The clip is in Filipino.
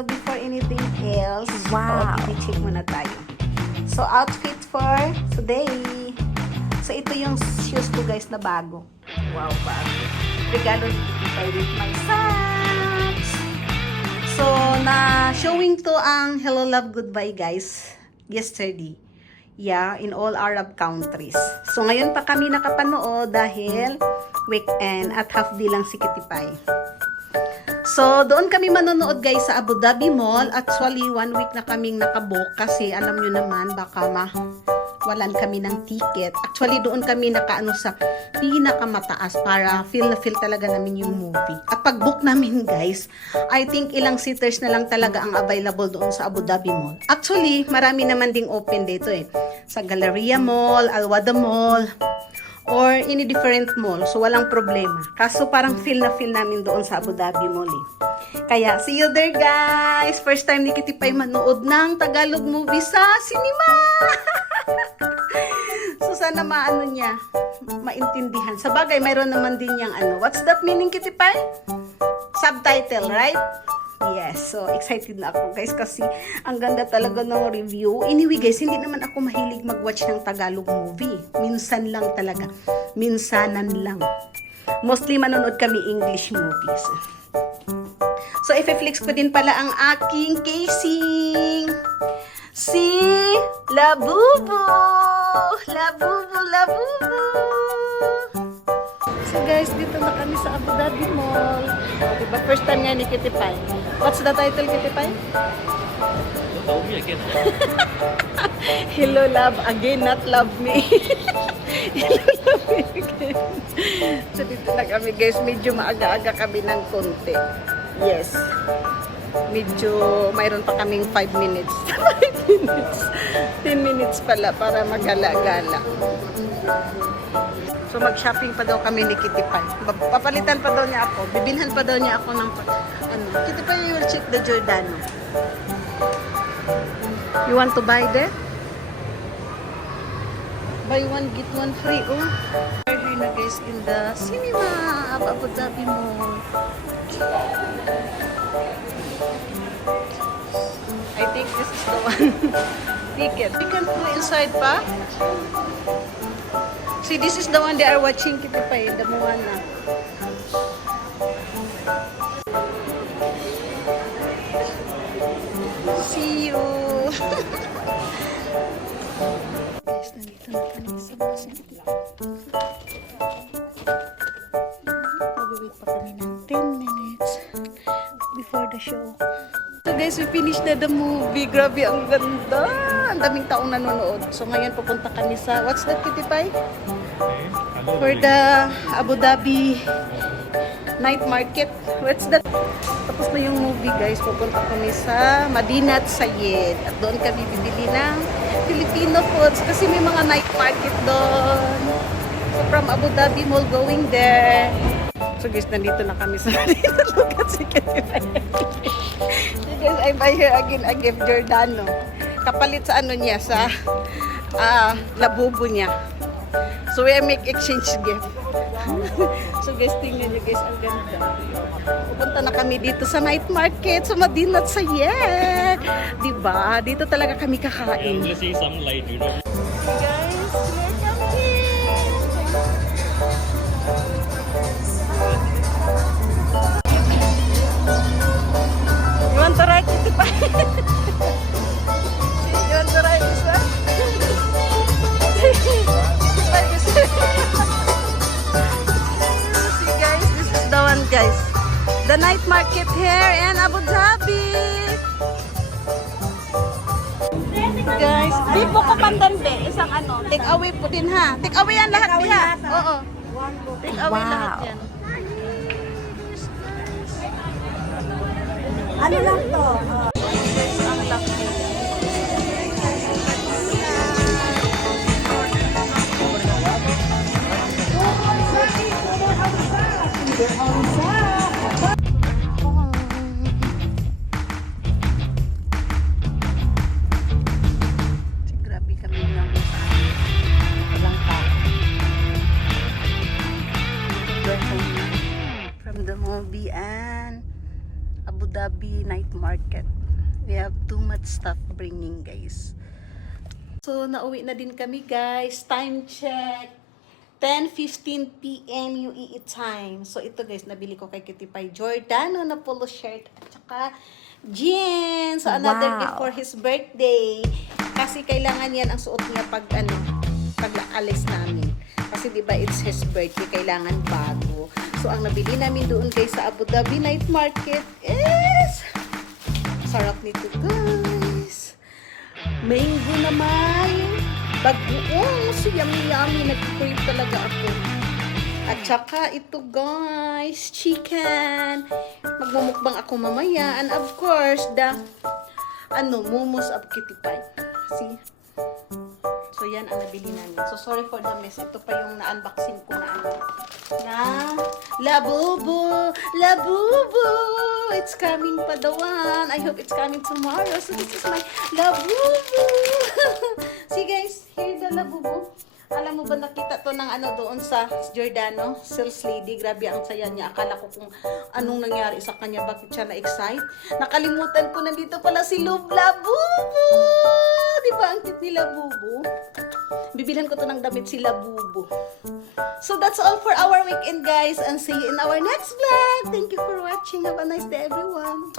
So before anything else, Wow. check muna tayo. So outfit for today. So ito yung shoes ko guys na bago. Wow, bago. Regalo dito with my socks. So na showing to ang Hello Love Goodbye guys yesterday. Yeah, in all Arab countries. So ngayon pa kami nakapanood dahil weekend at half day lang si Kitty Pie. So, doon kami manonood guys sa Abu Dhabi Mall. Actually, 1 week na kaming nakabook kasi alam nyo naman baka walan kami ng ticket. Actually, doon kami nakaano sa pinakamataas para feel na feel talaga namin yung movie. At pag-book namin guys, I think ilang seaters na lang talaga ang available doon sa Abu Dhabi Mall. Actually, marami naman ding open dito eh. Sa Galleria Mall, Al-Wada Mall, or any different mall. So, walang problema. Kaso parang feel na feel namin doon sa Abu Dhabi Mall eh. Kaya, see you there guys! First time ni Kitty Pie manood ng Tagalog movie sa cinema! So, sana maano niya, maintindihan. Sa bagay, mayroon naman din niyang ano. What's that meaning, Kitty Pie? Subtitle, right? Yes, so excited na ako guys kasi ang ganda talaga ng review. Anyway guys, hindi naman ako mahilig mag-watch ng Tagalog movie. Minsan lang talaga. Minsanan lang. Mostly manonood kami English movies. So, i-flex ko din pala ang aking casing. Si Labubu! Labubu, Labubu! So guys, dito na kami sa Abu Dhabi Mall. Diba? First time nga ni Kitty Pie. What's the title, Kitty Pie? Love me again. Hello, love again, not love me. Hello, love me again. So dito na kami guys. Medyo maaga-aga kami ng konti. Yes. Medyo mayroon pa kaming 5 minutes. 5 minutes. 10 minutes pala para magala-gala. So mag-shopping pa daw kami ni Kitty Pie. Papalitan pa daw niya ako. Bibilhan pa daw niya ako ng ano. Kitty Pie, you will check the Giordano. You want to buy there? Buy one, get one free. Oh. We're here na guys in the cinema of Abu Dhabi Mall. I think this is the one. Ticket. We can go inside pa. See, this is the one they are watching, Kitty Pie, the Moana. See you! Guys, nandito na kami sa bus. Mag-wait pa kami ng 10 minutes before the show. So guys, we finished na the movie. Grabe, ang ganda! Ang daming taong nanonood. So ngayon pupunta kami sa, what's that, Kitty Pie? For the Abu Dhabi night market. What's that? Tapos na yung movie guys. Pupunta kami sa Madinat Sayed. At doon kami bibili ng Filipino foods kasi may mga night market doon. So from Abu Dhabi Mall going there. So guys, nandito na kami sa Madinat. Look at si Kitty Pie. Guys, I buy her again a gift Giordano. Kapalit sa ano niya, sa labubo niya. So we make exchange gift. So guys, tingnan nyo guys, ang ganda. Pupunta na kami dito sa night market, sa Madinat Sayed. Diba? Dito talaga kami kakain. I'm see some light, you know. Guys, we're coming! You want to ride Kitty Pie? You want to ride this one? See guys, this is the one guys. The night market here in Abu Dhabi. Guys, di po ko pandan be, isang ano, take away po din ha. Take away yan lahat diha. Oo. Take away lahat yan. Ano lang to? Guys, ang laki. Grabe kami lang walang tao. From the movie and Abu Dhabi night market. We have too much stuff bringing, guys. So, nauwi na din kami, guys. Time check. 10:15 p.m. UAE time. So, ito, guys, nabili ko kay Kitty Pie Giordano na polo shirt at saka jeans. So, another gift for his birthday. Kasi kailangan yan ang suot niya pag alis namin. Kasi di ba it's his birthday, kailangan bago. So ang nabili namin doon guys sa Abu Dhabi night market is sarap nito guys. Mango naman. Bagoong. So yummy. Nag-crave talaga ako. At saka ito guys, chicken. Magmumukbang ako mamaya. And of course, the momos of Kitty Pie. See? So, yan ang nabili namin. So, sorry for the mess. Ito pa yung na-unboxing ko na Labubu! Labubu! It's coming pa the one. I hope it's coming tomorrow. So, this is my Labubu! See guys, here's the Labubu. Alam mo ba nakita to ng doon sa Giordano? Sales lady. Grabe ang saya niya. Akala ko kung anong nangyari sa kanya. Bakit siya na-excite? Nakalimutan ko nandito pala si Labubu! Di ba ang cute ni Labubu? Bibilhan ko to ng damit si Labubu. So that's all for our weekend guys. And see you in our next vlog. Thank you for watching. Have a nice day everyone.